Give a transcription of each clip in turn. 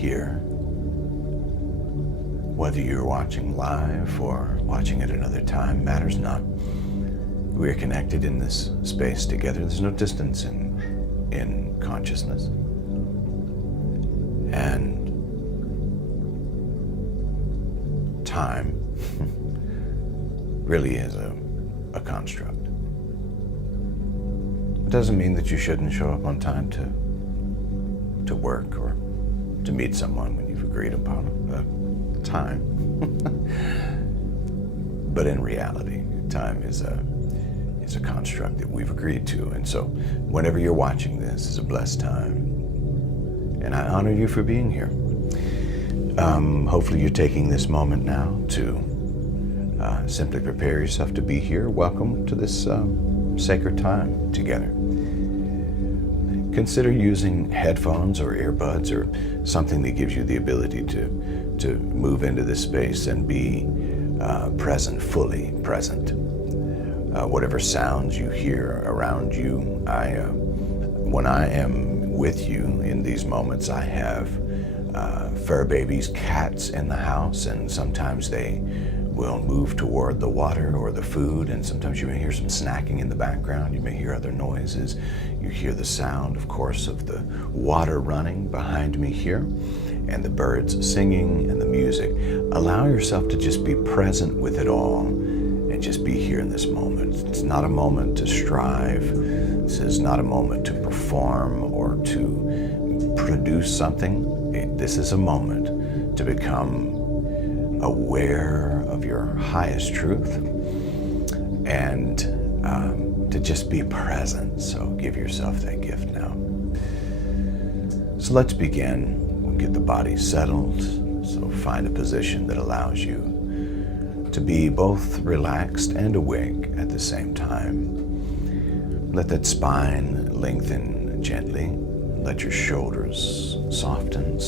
here. Whether you're watching live or watching at another time matters not. We are connected in this space together. There's no distance in consciousness. And time really is a construct. It doesn't mean that you shouldn't show up on time to work or to meet someone when you've agreed upon time. But in reality, time is a construct that we've agreed to. And so whenever you're watching this is a blessed time. And I honor you for being here. Hopefully you're taking this moment now to simply prepare yourself to be here. Welcome to this sacred time together. Consider using headphones or earbuds or something that gives you the ability to move into this space and be present, fully present. Whatever sounds you hear around you, when I am with you in these moments, I have fur babies, cats in the house, and sometimes they will move toward the water or the food, and sometimes you may hear some snacking in the background. You may hear other noises. You hear the sound, of course, of the water running behind me here, and the birds singing and the music. Allow yourself to just be present with it all and just be here in this moment. It's not a moment to strive. This is not a moment to perform or to produce something. This is a moment to become aware of your highest truth and to just be present. So give yourself that gift now. So let's begin. We'll get the body settled. So find a position that allows you to be both relaxed and awake at the same time. Let that spine lengthen gently. Let your shoulders soften,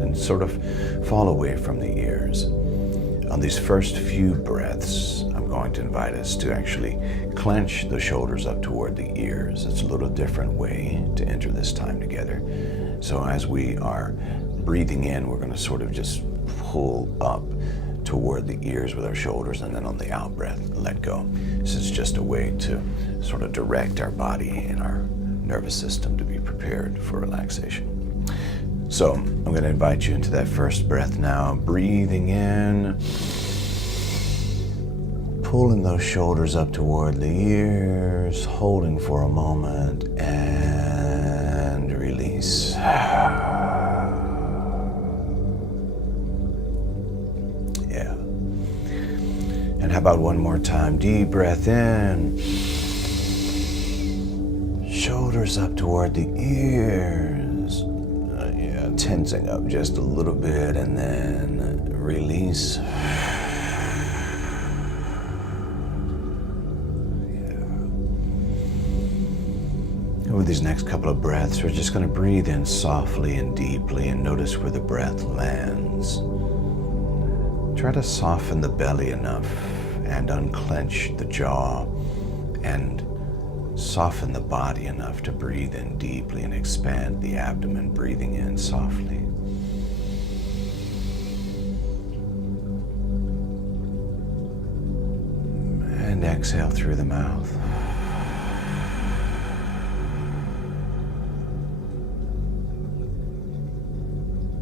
and sort of fall away from the ears. On these first few breaths, I'm going to invite us to actually clench the shoulders up toward the ears. It's a little different way to enter this time together. So as we are breathing in, we're going to sort of just pull up toward the ears with our shoulders, and then on the out breath, let go. This is just a way to sort of direct our body and our nervous system to be prepared for relaxation. So I'm going to invite you into that first breath now. Breathing in, pulling those shoulders up toward the ears, holding for a moment, and release. Yeah. And how about one more time? Deep breath in. Shoulders up toward the ears. Tensing up just a little bit, and then release. And with these next couple of breaths, we're just going to breathe in softly and deeply and notice where the breath lands. Try to soften the belly enough and unclench the jaw and soften the body enough to breathe in deeply and expand the abdomen, breathing in softly. And exhale through the mouth.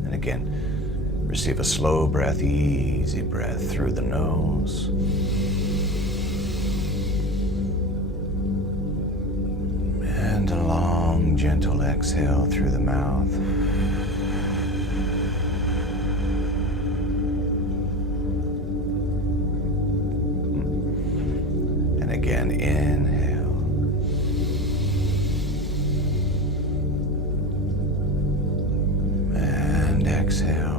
And again, receive a slow breath, easy breath through the nose. And a long, gentle exhale through the mouth. And again, inhale. And exhale.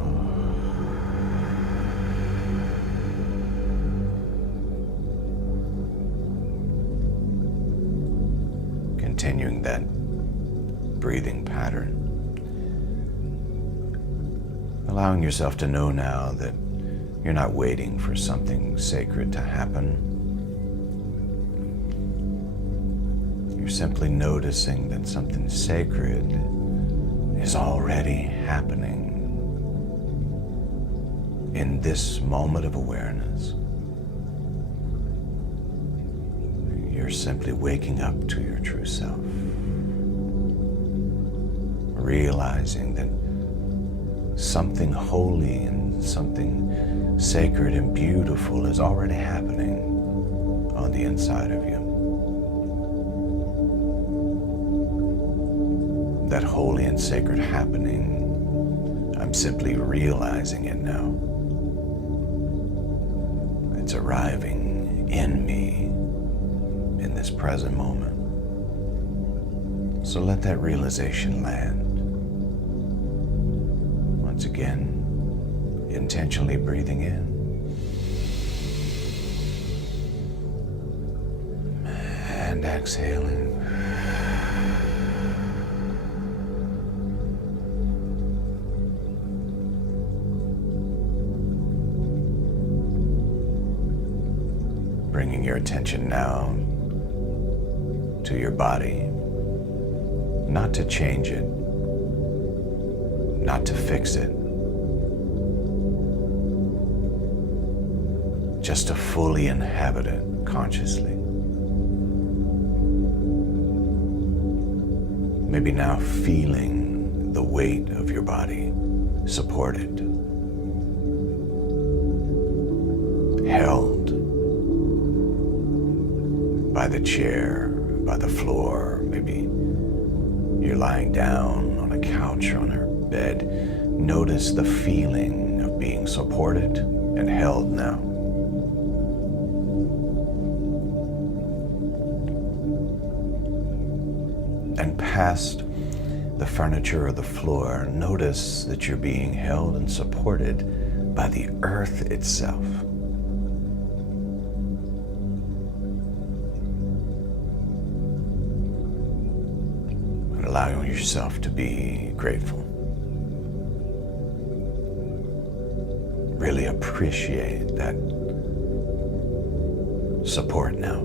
Continuing that breathing pattern. Allowing yourself to know now that you're not waiting for something sacred to happen. You're simply noticing that something sacred is already happening in this moment of awareness, you're simply waking up to your true self, realizing that something holy and something sacred and beautiful is already happening on the inside of you. That holy and sacred happening, I'm simply realizing it now. It's arriving in me in this present moment. So let that realization land. Once again, intentionally breathing in and exhaling. Bringing your attention now to your body, not to change it, not to fix it, just to fully inhabit it consciously. Maybe now feeling the weight of your body supported, held by the chair, by the floor. Maybe you're lying down on a couch or on a bed. Notice the feeling of being supported and held now. And past the furniture or the floor, notice that you're being held and supported by the earth itself. And allowing yourself to be grateful. Really appreciate that support now.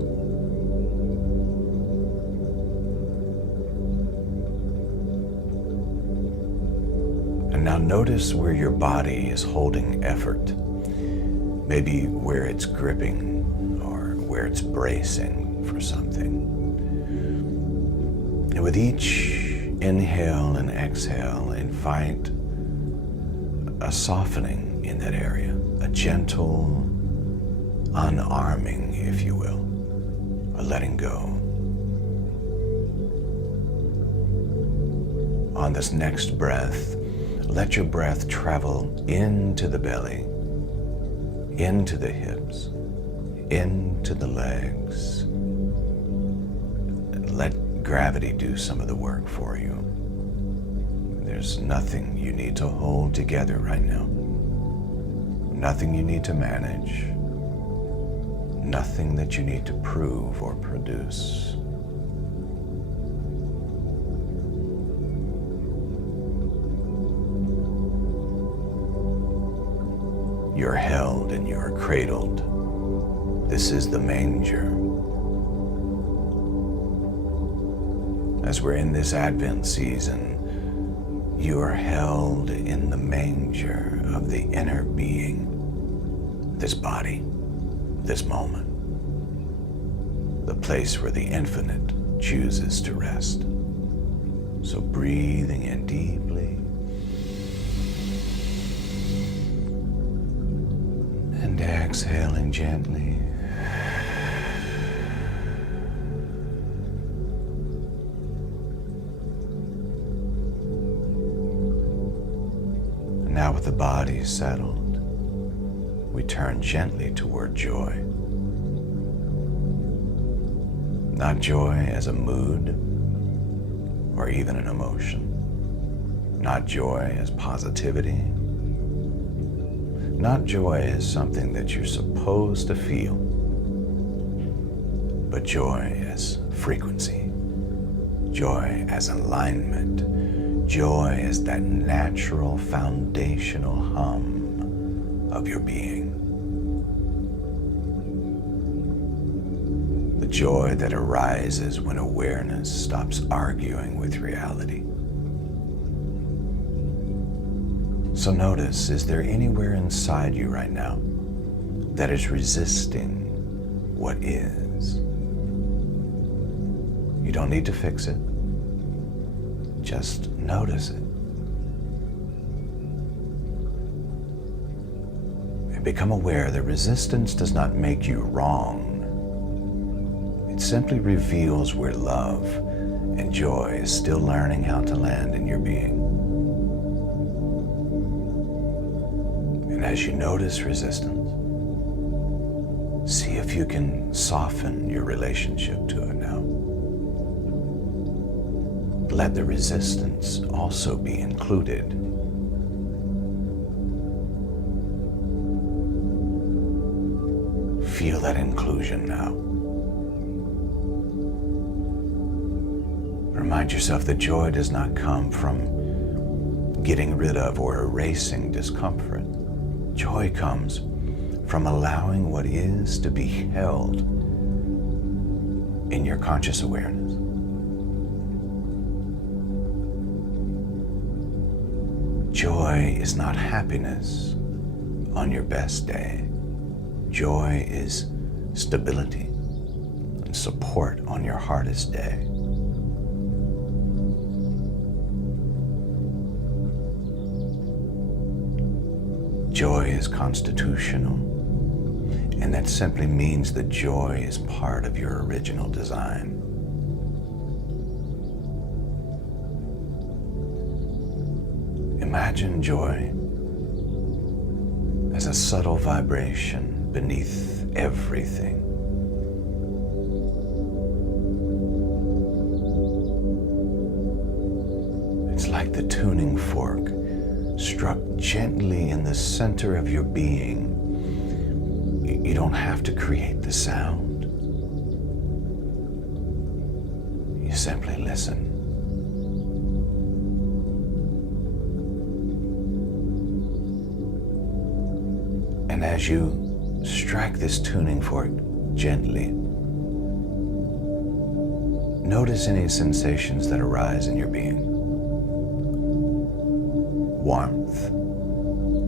And now notice where your body is holding effort. Maybe where it's gripping or where it's bracing for something. And with each inhale and exhale, invite a softening in that area, a gentle unarming, if you will, a letting go. On this next breath, let your breath travel into the belly, into the hips, into the legs. Let gravity do some of the work for you. There's nothing you need to hold together right now. Nothing you need to manage. Nothing that you need to prove or produce. You're held and you're cradled. This is the manger. As we're in this Advent season, you are held in the manger of the inner being, this body, this moment, the place where the infinite chooses to rest. So breathing in deeply and exhaling gently. Now with the body settled, we turn gently toward joy. Not joy as a mood or even an emotion. Not joy as positivity. Not joy as something that you're supposed to feel, but joy as frequency. Joy as alignment. Joy is that natural foundational hum of your being. The joy that arises when awareness stops arguing with reality. So notice, is there anywhere inside you right now that is resisting what is? You don't need to fix it. Just notice it. And become aware that resistance does not make you wrong. It simply reveals where love and joy is still learning how to land in your being. And as you notice resistance, see if you can soften your relationship to it now. Let the resistance also be included. Feel that inclusion now. Remind yourself that joy does not come from getting rid of or erasing discomfort. Joy comes from allowing what is to be held in your conscious awareness. Joy is not happiness on your best day. Joy is stability and support on your hardest day. Joy is constitutional, and that simply means that joy is part of your original design. Imagine joy as a subtle vibration beneath everything. It's like the tuning fork struck gently in the center of your being. You don't have to create the sound. You simply listen. And as you strike this tuning fork gently, notice any sensations that arise in your being. Warmth,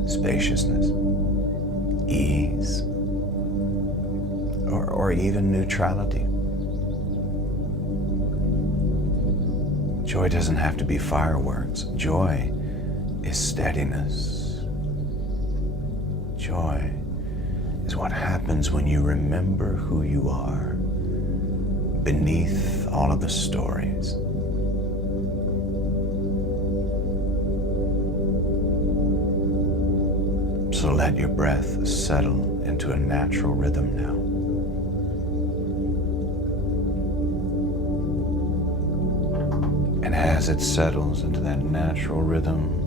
spaciousness, ease, or even neutrality. Joy doesn't have to be fireworks. Joy is steadiness. Joy is what happens when you remember who you are beneath all of the stories. So let your breath settle into a natural rhythm now. And as it settles into that natural rhythm,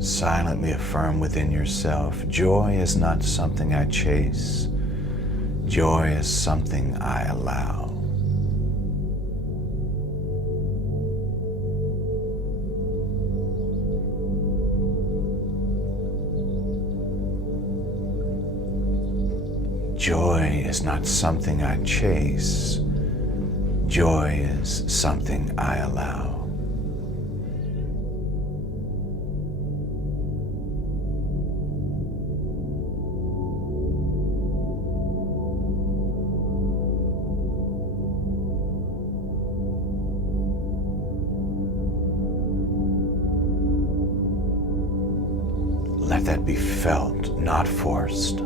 silently affirm within yourself, joy is not something I chase. Joy is something I allow. Joy is not something I chase. Joy is something I allow. Let that be felt, not forced.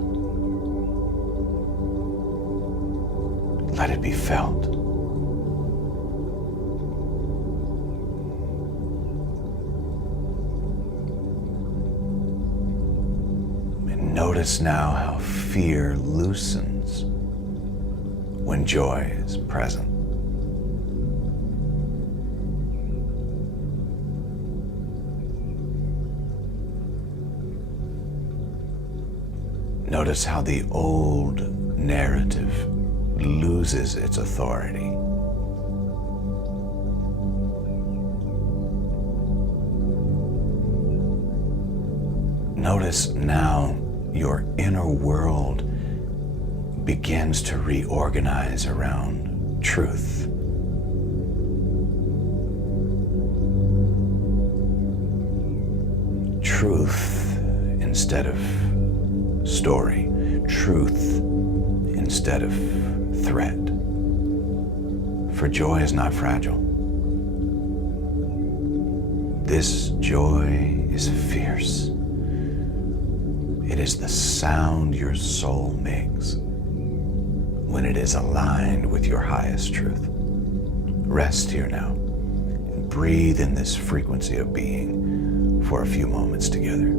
Let it be felt. And notice now how fear loosens when joy is present. Notice how the old narrative loses its authority. Notice now your inner world begins to reorganize around truth. Truth instead of story. Truth instead of threat. For joy is not fragile. This joy is fierce. It is the sound your soul makes when it is aligned with your highest truth. Rest here now and breathe in this frequency of being for a few moments together.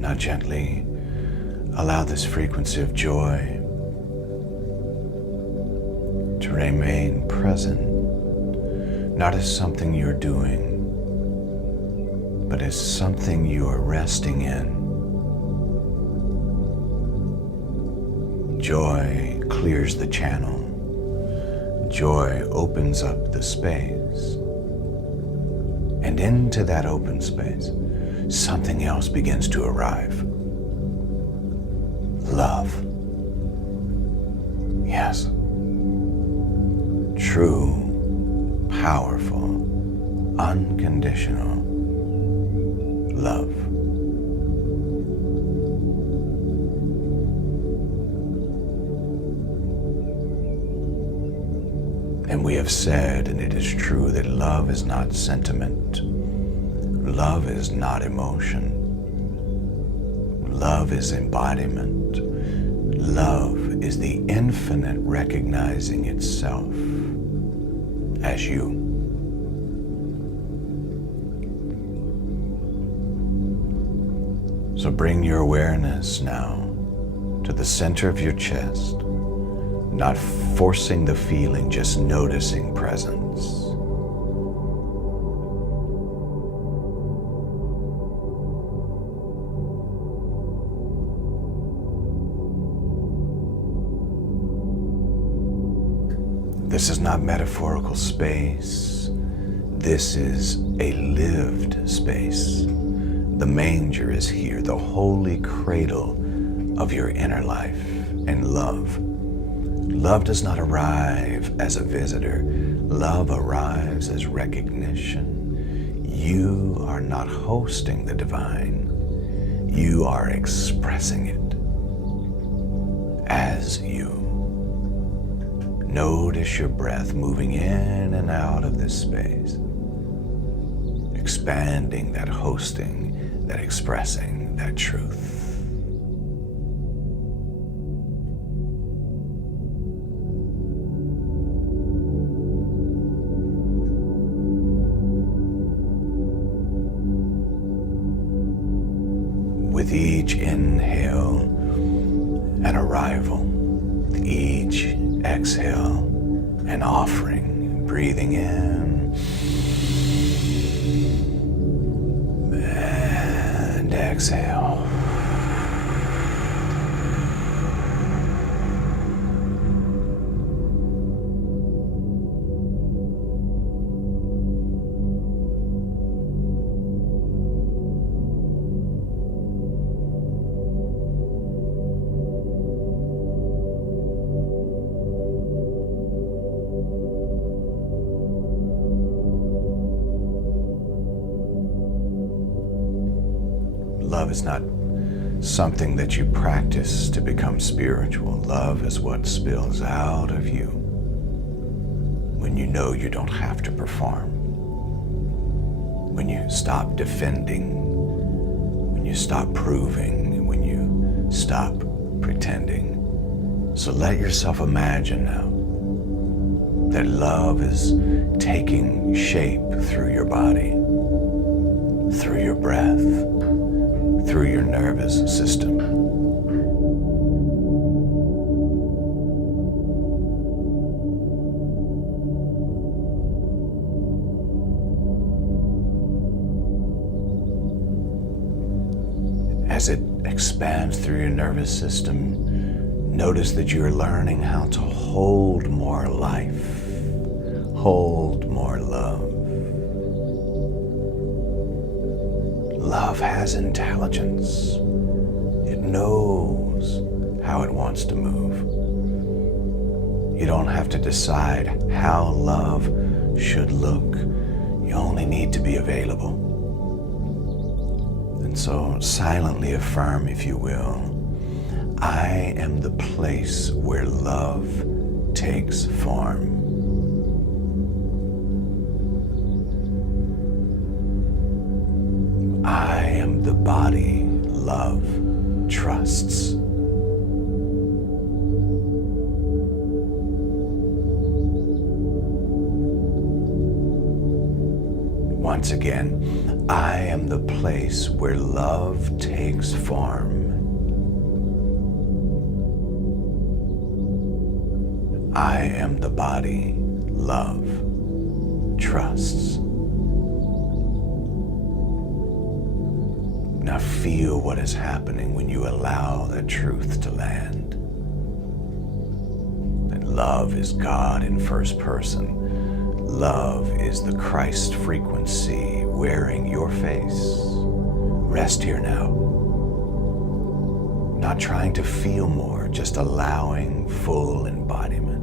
Now gently allow this frequency of joy to remain present, not as something you're doing, but as something you are resting in. Joy clears the channel. Joy opens up the space. And into that open space, something else begins to arrive. Love. Yes. True, powerful, unconditional love. And we have said, and it is true, that love is not sentiment. Love is not emotion. Love is embodiment. Love is the infinite recognizing itself as you. So bring your awareness now to the center of your chest, not forcing the feeling, just noticing presence. This is not metaphorical space. This is a lived space. The manger is here, the holy cradle of your inner life and love. Love does not arrive as a visitor. Love arrives as recognition. You are not hosting the divine. You are expressing it as you. Notice your breath moving in and out of this space, expanding that hosting, that expressing, that truth. With each inhale, an arrival. With each exhale, an offering. Breathing in and exhale. Love is not something that you practice to become spiritual. Love is what spills out of you when you know you don't have to perform. When you stop defending, when you stop proving, when you stop pretending. So let yourself imagine now that love is taking shape through your body, through your breath, through your nervous system. As it expands through your nervous system, notice that you're learning how to hold more life, hold more love. Love has intelligence. It knows how it wants to move. You don't have to decide how love should look. You only need to be available. And so silently affirm, if you will, I am the place where love takes form. I am the body love trusts. Once again, I am the place where love takes form. I am the body love trusts. Now feel what is happening when you allow that truth to land. That love is God in first person. Love is the Christ frequency wearing your face. Rest here now. Not trying to feel more, just allowing full embodiment.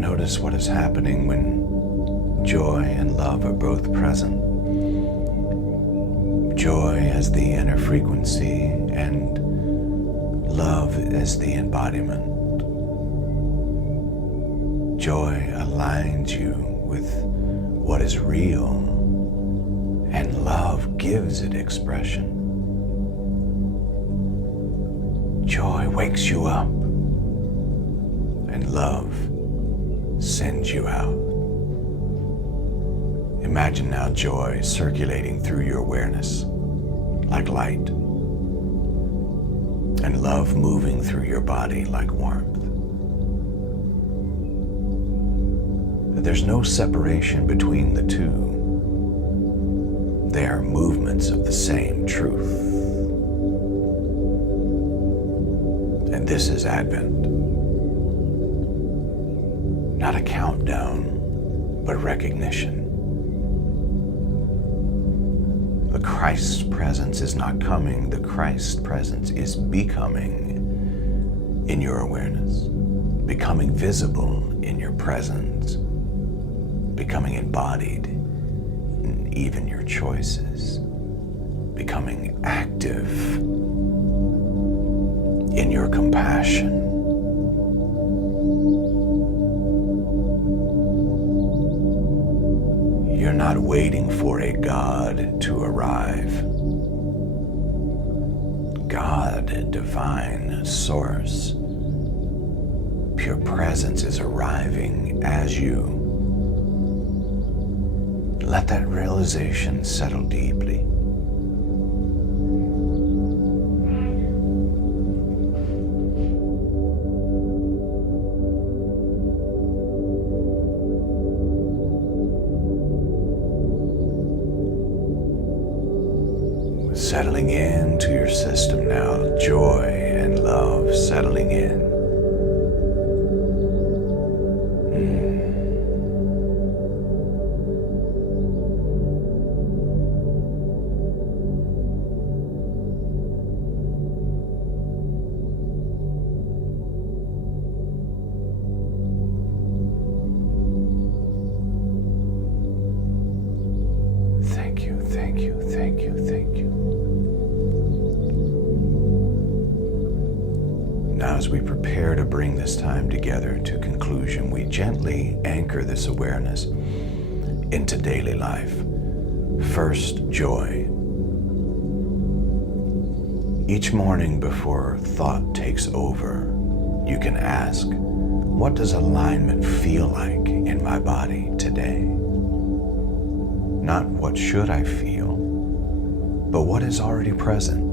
notice what is happening when joy and love are both present. Joy as the inner frequency and love as the embodiment. Joy aligns you with what is real, and love gives it expression. Joy wakes you up, and love sends you out. Imagine now joy circulating through your awareness like light, and love moving through your body like warmth. There's no separation between the two. They are movements of the same truth. And this is Advent. Not a countdown, but recognition. The Christ presence is not coming, the Christ presence is becoming in your awareness, becoming visible in your presence, becoming embodied in even your choices, becoming active in your compassion. You're not waiting for a God to arrive. God, divine source, pure presence is arriving as you. Let that realization settle deeply. Settling into your system now, joy and love settling in. Thank you, thank you, thank you, thank you. Now, as we prepare to bring this time together to conclusion, we gently anchor this awareness into daily life. First, joy. Each morning before thought takes over, you can ask, what does alignment feel like in my body today? Not what should I feel, but what is already present.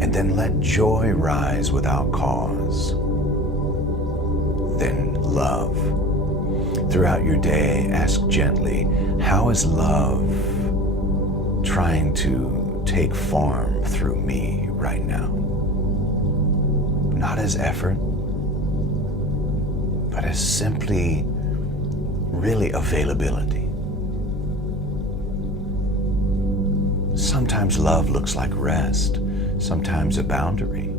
And then let joy rise without cause. Then love. Throughout your day, ask gently, how is love trying to take form through me right now? Not as effort, but as simply really availability. Sometimes love looks like rest, sometimes a boundary,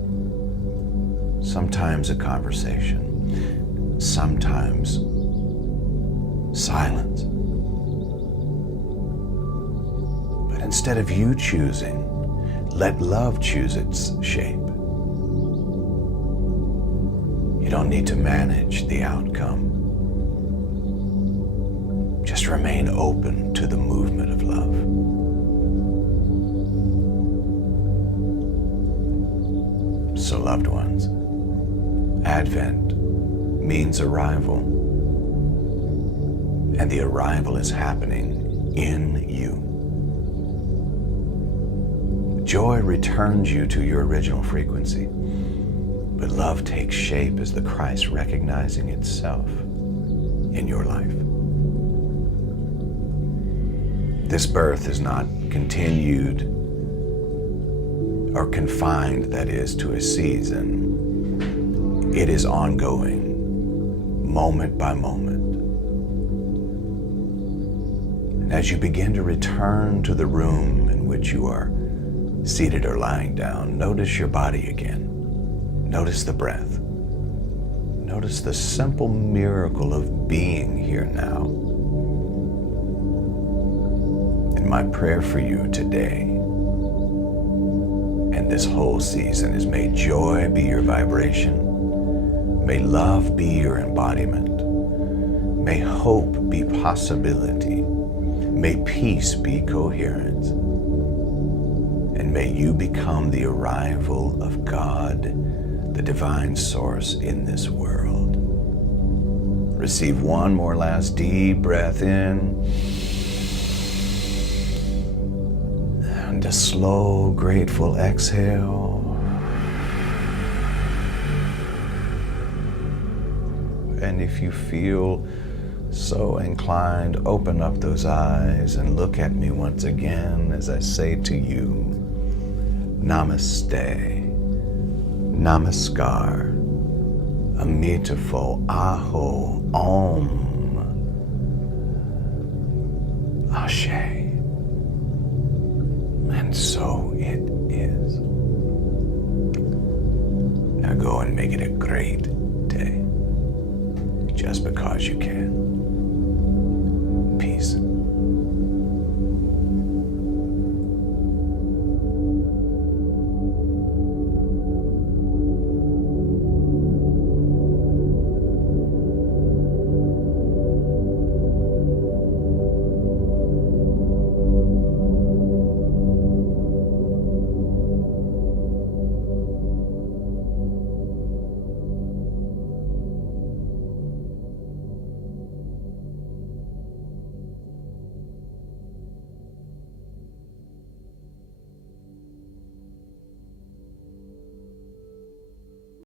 sometimes a conversation, sometimes silence. But instead of you choosing, let love choose its shape. You don't need to manage the outcome. Just remain open to the movement of love. So, loved ones, Advent means arrival, and the arrival is happening in you. Joy returns you to your original frequency, but love takes shape as the Christ recognizing itself in your life. This birth is not continued or confined, that is, to a season. It is ongoing, moment by moment. And as you begin to return to the room in which you are seated or lying down, notice your body again. Notice the breath. Notice the simple miracle of being here now. And my prayer for you today and this whole season is, may joy be your vibration. May love be your embodiment. May hope be possibility. May peace be coherence. And may you become the arrival of God, the divine source in this world. Receive one more last deep breath in. And a slow, grateful exhale. And if you feel so inclined, open up those eyes and look at me once again as I say to you, Namaste, Namaskar, Amitabha, Aho, Om, Ashe. And so it is. Now go and make it a great day, just because you can. Peace.